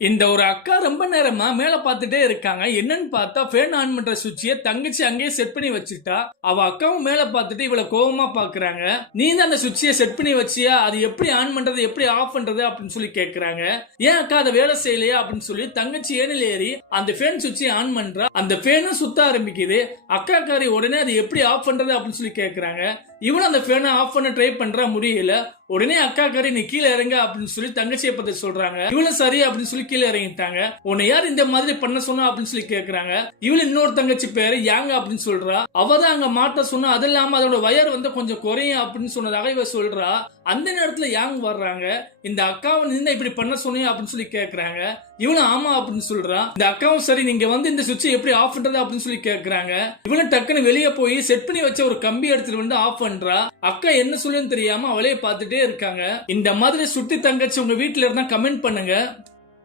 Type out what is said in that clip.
இந்த ஒரு அக்கா ரொம்ப நேரமா மேல பார்த்துட்டே இருக்காங்க. என்னன்னு பார்த்தா ஃபேன் ஆன் பண்ற சுவிட்சிய தங்கச்சி அங்கேயே செட் பண்ணி வச்சுட்டா. அவ அக்காவும் மேல பார்த்துட்டு இவள கோபமா பாக்குறாங்க நீ தான் அந்த சுவிட்சிய செட் பண்ணி வச்சியா? அது எப்படி ஆன் பண்றது எப்படி ஆஃப் பண்றது அப்படின்னு சொல்லி கேக்குறாங்க. ஏன் அக்கா அதை வேலை செய்யலையா அப்படின்னு சொல்லி தங்கச்சி ஏனில் ஏறி அந்த ஃபேன் சுவிட்சை ஆன் பண்றா. அந்த ஃபேனும் சுத்த ஆரம்பிக்குது. அக்கா காரி உடனே அது எப்படி ஆஃப் பண்றது அப்படின்னு சொல்லி கேக்குறாங்க. இவனும் அந்த ஃபேனை ஆஃப் பண்ண ட்ரை பண்றா முடியல. உடனே அக்கா காரி நீ கீழே இறங்க அப்படின்னு சொல்லி தங்கச்சியை பத்தி சொல்றாங்க. இவனும் சரி அப்படின்னு சொல்லி கீழே இறங்கிட்டாங்க. உன்னை யார் இந்த மாதிரி பண்ண சொன்னா அப்படின்னு சொல்லி கேக்குறாங்க. இவளு இன்னொரு தங்கச்சி பேரு யாங்க அப்படின்னு சொல்றா. அவ தான் அங்க மாட்ட சொன்னா அது இல்லாம அதோட வயர் வந்து கொஞ்சம் குறையும் அப்படின்னு சொன்னதாக இவ சொல்றா. அந்த நேரத்துல யாங் வர்றாங்க? இந்த அக்காவை நின்று இப்படி பண்ண சொன்னீங்க அப்படின்னு சொல்லி கேக்குறாங்க. இவனும் ஆமா அப்படின்னு சொல்றான் இந்த அக்காவும் சரி நீங்க வந்து இந்த சுவிட்சை எப்படி ஆஃப் பண்றது அப்படின்னு சொல்லி கேக்குறாங்க. இவனும் டக்குன்னு வெளியே போய் செட் பண்ணி வச்ச ஒரு கம்பி எடுத்துட்டு வந்து ஆஃப் பண்றா. அக்கா என்ன சொல்லுன்னு தெரியாம அவளே பார்த்துட்டே இருக்காங்க. இந்த மாதிரி சுட்டி தங்கச்சி உங்க வீட்டுல இருந்தா கமெண்ட் பண்ணுங்க.